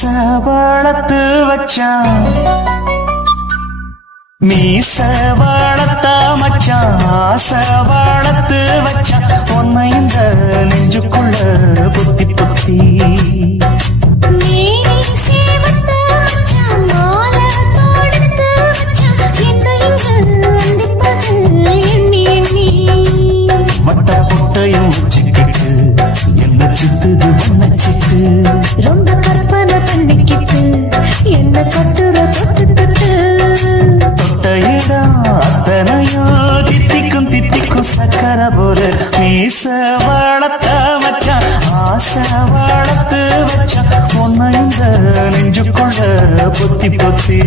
வளர்த்து வச்சான் மீச வளர்த்தா மச்சான் ஆசை வளர்த்து வச்சான் உன்னை இந்த நெஞ்சுக்குள்ள புத்தி புத்தி மட்ட பொட்டையும் வச்சுக்கிட்டு என்ன சித்துது வண்ணச்சிட்டு ரொம்ப கற்பனை பண்ணிக்கிட்டு என்ன கட்டுற தொட்டு தொட்டு தொட்ட இடம் அத்தனையோ தித்திக்கும் தித்திக்கும் சக்கர போல மீச வளர்த்த மச்சான் ஆசை வளர்த்து வச்சான் உன்னை இந்த நெஞ்சுக்குள்ள பொத்தி பொத்தி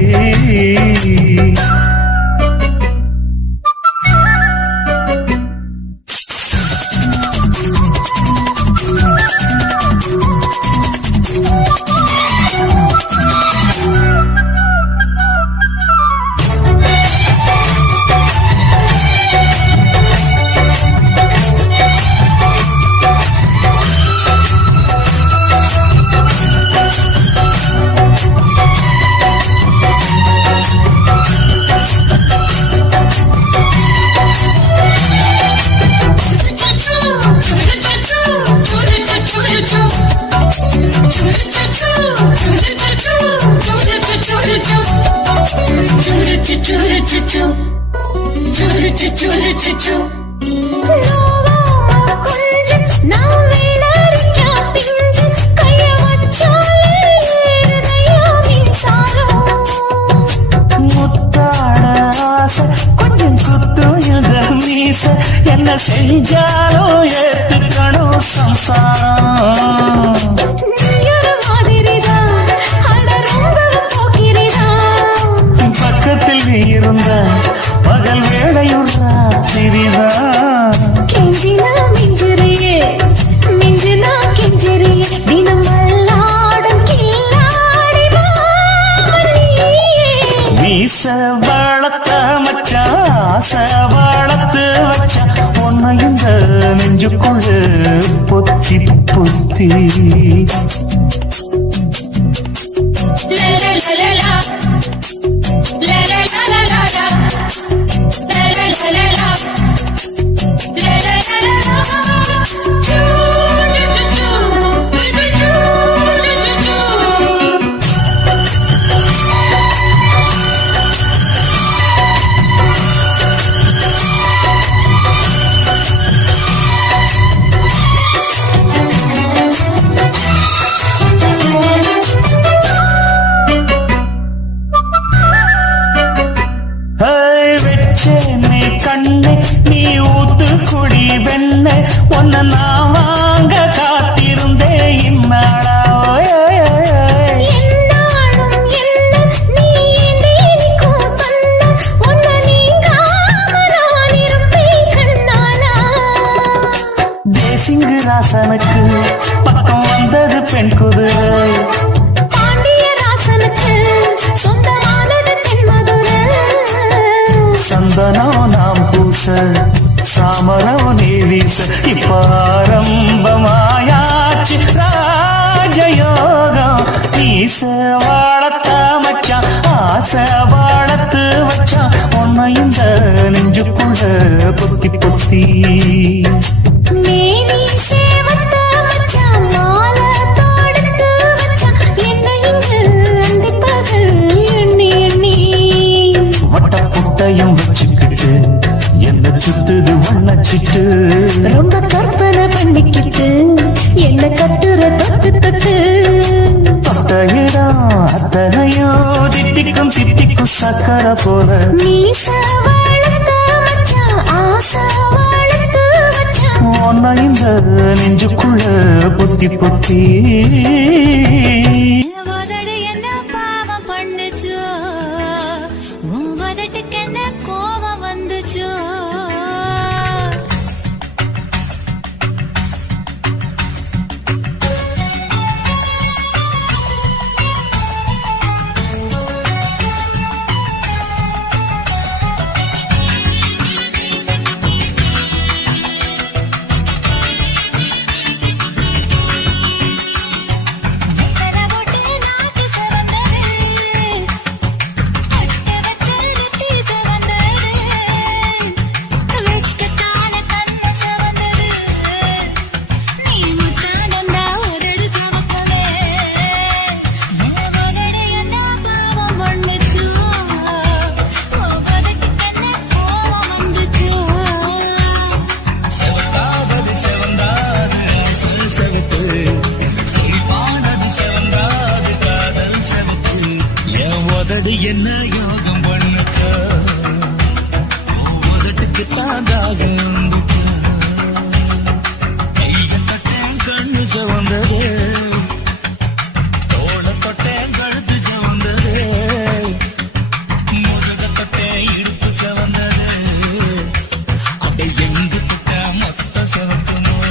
கொஞ்சம் குத்தும் என்ன செஞ்சாலும் ஏத்துக்கணும் சம்சாரம் பக்கத்தில் நீ இருந்த பகல் வேளையுறா திரிதான் கெஞ்சினா மிஞ்சிறியே மிஞ்சினா கெஞ்சிறியே தினம் மல்லாடும் கில்லாடி மீச வளர்த்த மச்சான் ஆசை வளர்த்து வச்சான் உன்னை இந்த நெஞ்சுக்குள்ள பொத்தி பொத்தி நீ கண்ணே நீ ஊத்து குடி வெண்ண உன்னை நான் வாங்க காத்திருந்தே இந்நாளா தேசிங்கு ராசனுக்கு பக்கம் வந்தது பெண் குதிரை சந்தனம் நாம் பூச சாமரம் நீ வீச இப்ப ஆரம்பமாயாச்சு ராஜயோகம் ஈச வாழத்த மச்சான் ஆசை வாழத்து வச்சான் உன்னை இந்த நெஞ்சுக்குள்ள பொத்தி பொத்தி வச்சுக்கிட்டு என்ன சுத்துது வண்ணச்சிட்டு ரொம்ப கற்பனை பண்ணிக்கிட்டு என்ன கட்டுற தொட்டு தொட்டு தொட்ட இடம் அத்தனையோ தித்திக்கும் தித்திக்கும் சக்கர போல உன்னை இந்த நெஞ்சுக்குள்ள பொத்தி பொத்தி அடி என்ன யோகம் பண்ணுச்சா உதட்டுக்கு தாண்டாக வந்துச்சா கைய தொட்டேன் கண்ணு சவந்தது தோள தொட்டேன் கழுத்து சவந்தது முதுக தொட்டேன் இடுப்பு சவந்தது அதை எங்கு கிட்ட மொத்த சவக்கணும்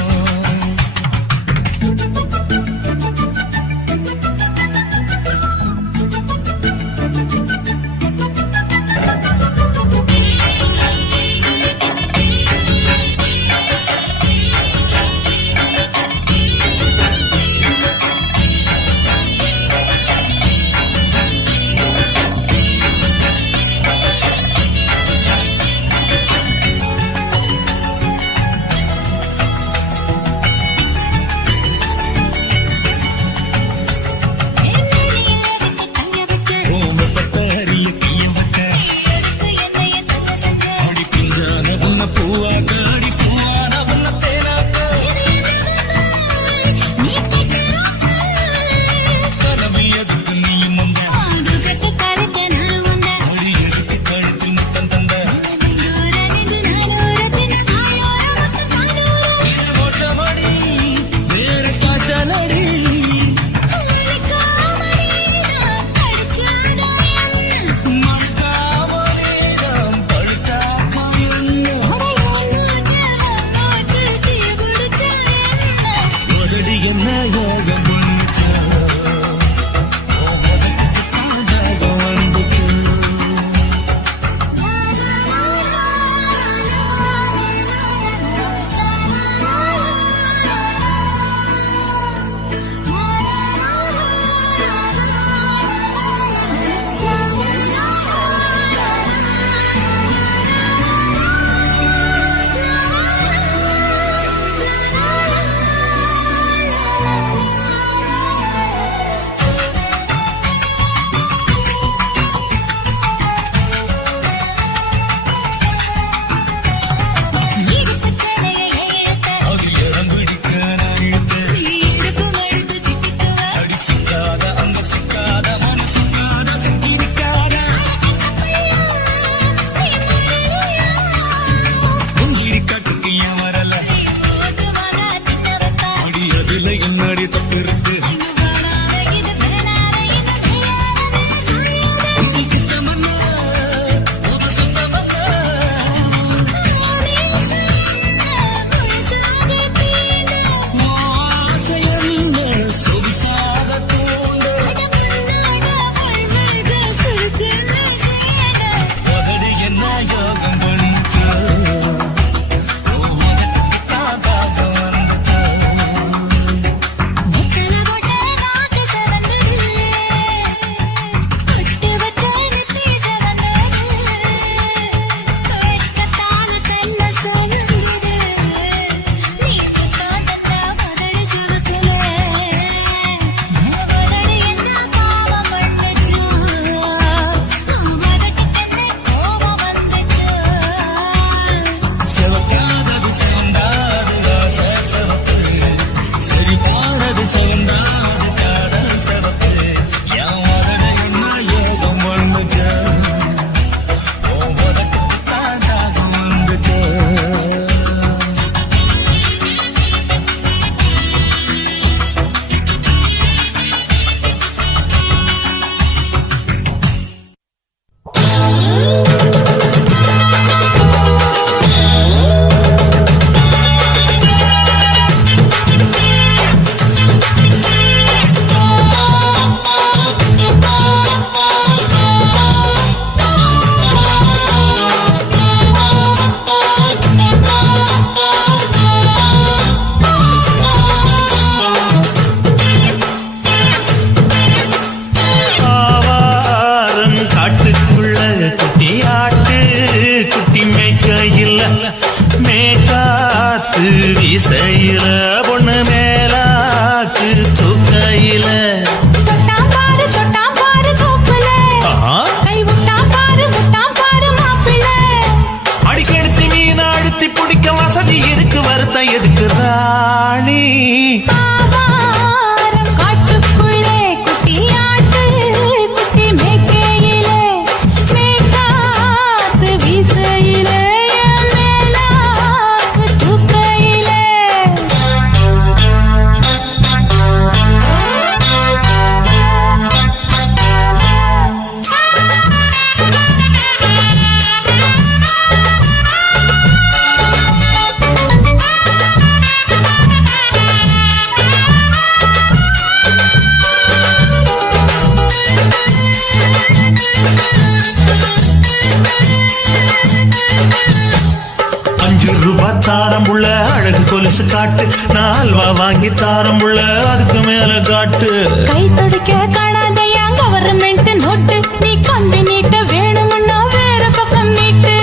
மனசு காட்டு, நான் அல்வா வாங்கி தாரம் புள்ள அதுக்கு மேல காட்டு. கை தொடிக்க காணாதையா கவர்மெண்ட் நோட்டு, நீ கம்பி நீட்ட வேணும்னா வேற பக்கம் நீட்டு.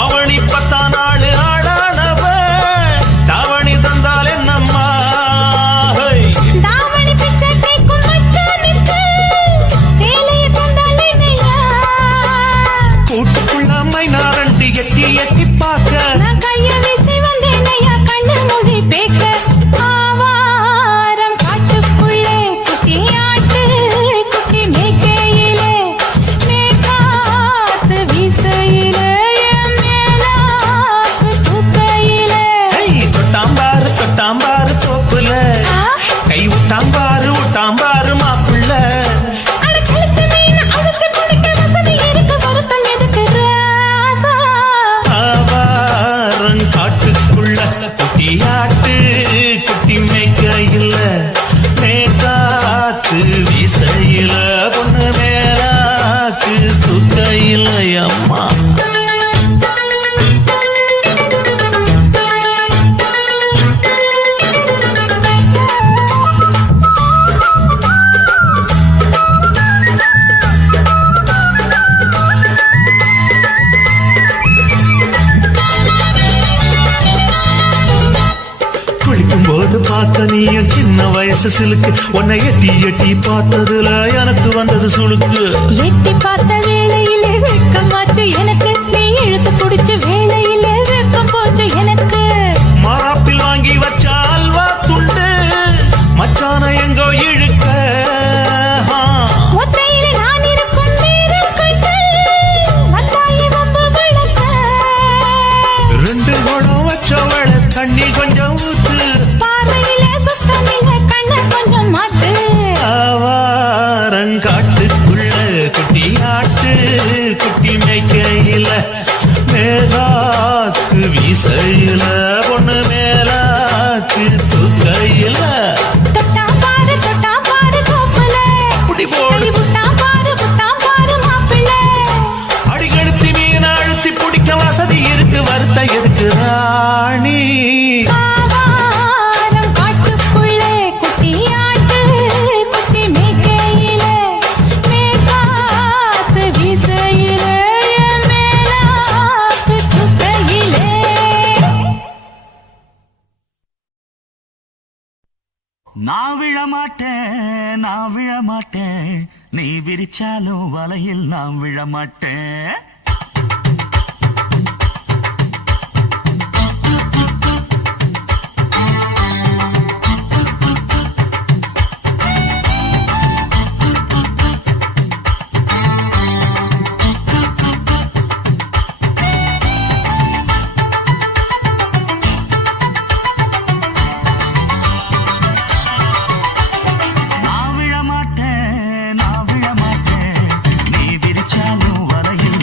அவனி 10 நாள் ஆடானவ தாவணி தந்தால் என்னம்மா, தாவணி பிச்சை கேக்கும் மச்சானுக்கு சேலையை தந்தால் என்னையா. கூட்டுக்குள்ள மைனாரண்டி எட்டி எட்டி பார்க்க, நான் கைய வீசி வந்தேனையா கண்ணு மொழி பேக்க. ஆவாரம் காட்டுக்குள்ளே குட்டி ஆட்டு குட்டி மேய்க்கையிலே, மேற்காத்து வீசையிலே, என் மேலாக்கு தூக்கையிலே. தொட்டாம்பாரு தோப்புல, கை விட்டாம்பாரு மாப்பிள்ள. அட கழுத்து மீன் அழுத்து பிடிக்க வசதி இருக்கு, வருத்தம் எதுக்கு ராசா. ஆவாரம் காட்டுக்குள்ள குட்டியாட்டு குட்டி மேய்க்கையில, மேற்காத்து வீசையில, பொண்ணு மேலாக்கு தூக்கையில. அம்மா குளிக்கும் போது பார்த்த நீ என் சின்ன வயசு சிலுக்கு, உன்னை எட்டி எட்டி பார்த்ததுல எனக்கு வந்தது சுளுக்கு. எட்டி பார்த்த வேளையிலே வெட்கமாச்சு எனக்கு, நீ இழுத்து பிடிச்ச வேளையிலே வெட்கம் போச்சு எனக்கு. மராப்பில் வாங்கி வச்ச அல்வா துண்டு மச்சான எங்கோ இழுக்க, ஒத்தையிலே நான் இருக்கும் நேரம் கண்டு வந்தாயே வம்பு விளக்க. 2 குடம் வச்சவள தண்ணி கொஞ்சம் ஊத்து, பார்வையிலே சுத்தமில்லை கண்ண கொஞ்சம் மாத்து. ஆவாரங்காட்டுக்குள்ள குட்டியாட்டு குட்டி மேய்க்கையில, மேலாக்கு வீசையில, பொண்ணு மேலாக்கு தூக்கையில. தொட்டாம் பாரு தோப்புல, அப்படி போடு. கை விட்டாம் பாரு மாப்பிள்ளை. அடிக்கடுத்தி மீன் அழுத்தி பிடிக்க வசதி இருக்கு, வருத்த எதுக்கு ராணி. ஆவாரம் காட்டுக்குள்ளே குட்டி ஆட்டு குட்டி மேய்க்கையிலே, மேற்காத்து வீசையிலே, என் மேலாக்கு தூக்கையிலே. நான் விழமாட்டேன், நீ விரிச்சாலும் வலையில் நான் விழமாட்டேன். நான் விழமாட்டேன், நீ விரிச்சாலும் வலையில்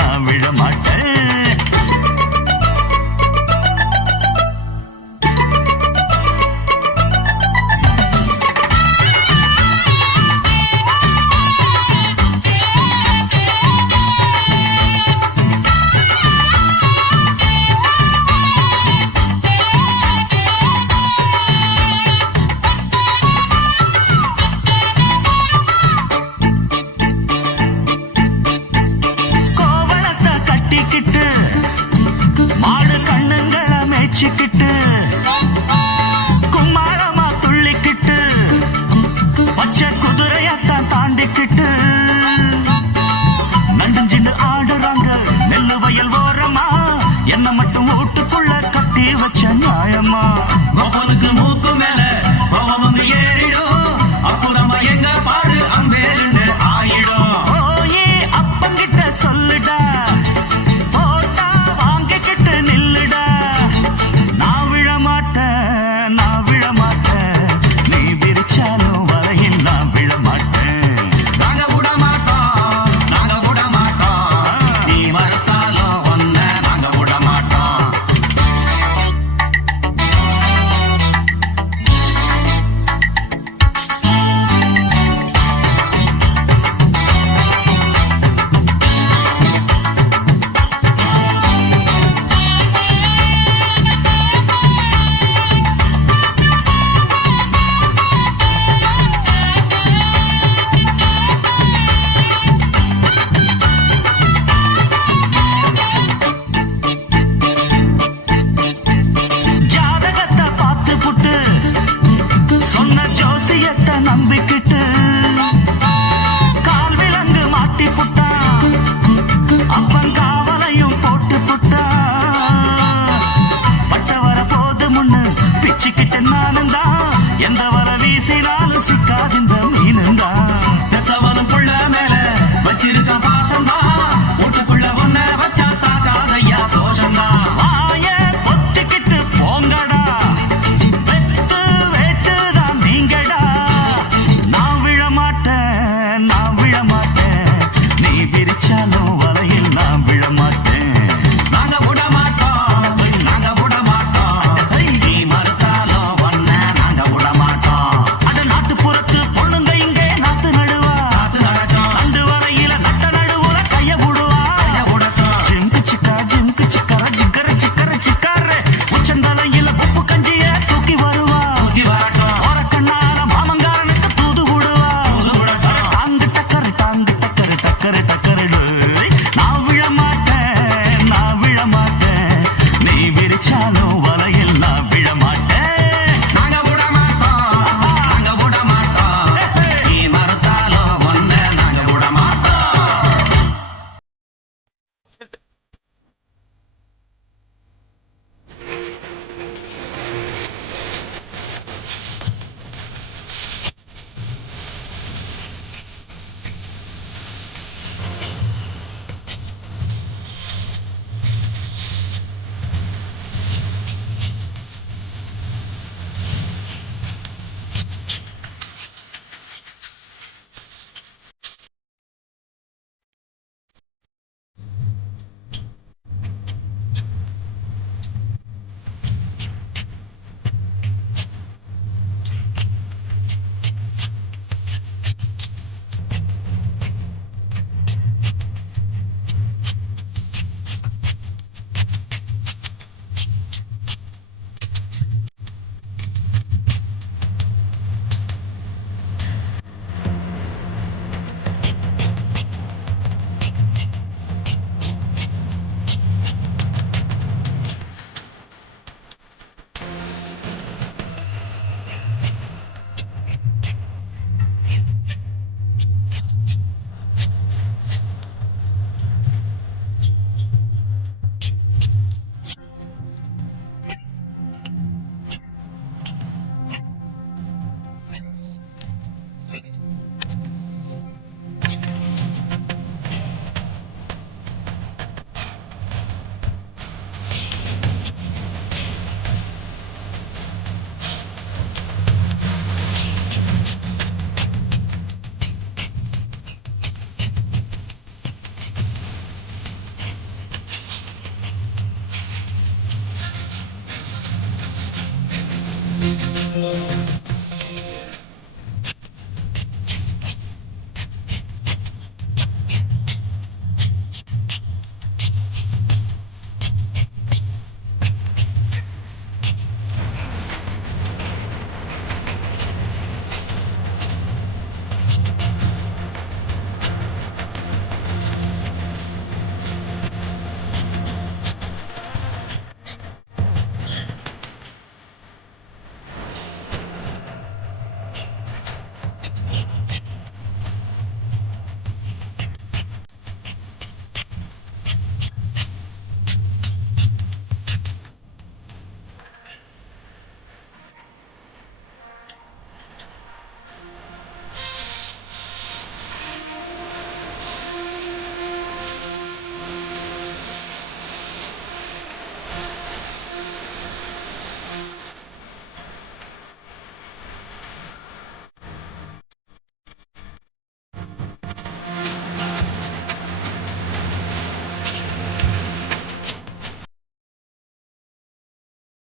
நான் விழமாட்டேன். வச்சுக்கிட்டு கும்மாளமா துள்ளிக்கிட்டு பச்சை குதிரையத்தான் தாண்டிக்கிட்டு நடுஞ்சின்னு ஆடுறாங்க நெல்லு வயல் ஓரமா என்ன மட்டும் வீட்டுக்குள்ள கட்டி வச்ச நியாயமா கோபனுக்கு மூக்கு மேல கோபம் வந்து ஏறிடும் அப்புறமா எங்க பாடு அங்கே ஆயிடும் ஓயே அப்பங்கிட்ட சொல்லுடா ஓ வீசினாலும் சிக்காதிந்த மீனுந்தான் பெத்தவனும் புள்ள மேல வச்சிருக்க பாசம்தான் வீட்டுக்குள்ள ஒன்ன வச்சா தாக்காதையா தோஷம்தான் வாய பொத்திக்கிட்டு போங்கடா வெட்டு வேட்டுதான் நீங்கடா நான் விழமாட்டேன் நீ விரிச்சாலும் வலையில் நான் விழமாட்டேன் நாங்க விட மாட்டோம் நீ மறுத்தாலும் ஒன்ன நாங்க விட மாட்டோம் அந்த நாட்டுப்புறத்து பொண்ணுங்க இங்கே நாத்து நடுவா அந்த வலையில நட்ட நடுவுல கைய விடுவா ஜிம்கு சிக்கர சிக்கர சிக்காரு உச்சந்தலையில உப்பு கஞ்சிய தூக்கி வருவா ஓரக்கண்ணால மாமங்காரனுக்கு தூது விடுவா தாங்கு டக்கரு நான் விழ மாட்டேன் நீ விரிச்சாலும் வலையில் நான் விழ மாட்டேன் நாங்க விட மாட்டோம் நீ மறுத்தாலும் ஒன்ன நாங்க விட மாட்டோம்